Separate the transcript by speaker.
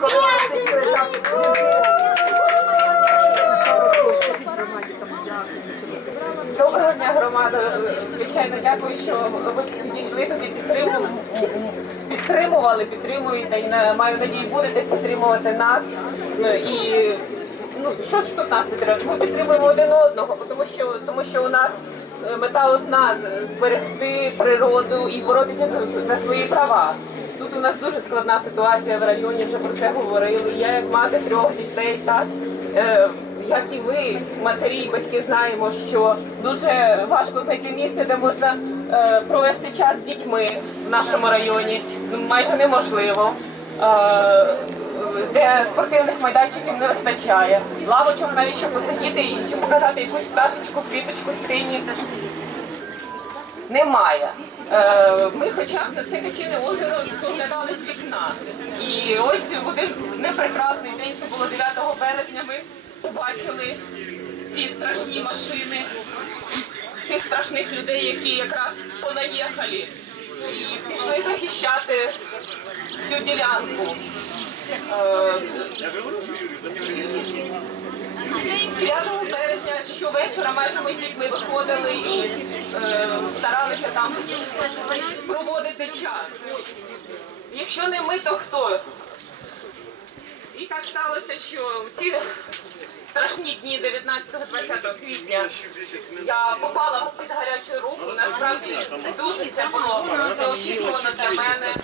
Speaker 1: коли вони
Speaker 2: Доброго дня, громада. Звичайно, дякую, що ви підійшли тоді підтримували, підтримували, підтримуєте і маю надію, будете підтримувати нас. І ну що ж тут нас підтримує? Ми підтримуємо один одного, тому що тому що у нас е, мета одна зберегти природу і боротися за свої права. Тут у нас дуже складна ситуація в районі, вже про це говорили. Я як мати трьох дітей, так. е, як і ви, матері і батьки, знаємо, що дуже важко знайти місце, де можна е, провести час з дітьми в нашому районі. Майже неможливо. Е, де спортивних майданчиків не вистачає. Лавочок навіть щоб посидіти і чи показати якусь пташечку, квіточку, дитині. Немає. Е, ми хоча б на це качине озеро поглядали з вікна. І ось в один непрекрасний день, це було 9 березня, ми побачили ці страшні машини, цих страшних людей, які якраз понаїхали і пішли захищати цю ділянку. Е, 9 березня щовечора майже ми з дітьми виходили і е, старалися там проводити час. Якщо не ми, то хто? І так сталося, що в ці страшні дні 19-20 квітня я попала під гарячу руку. Насправді дуже це було неочікувано для мене.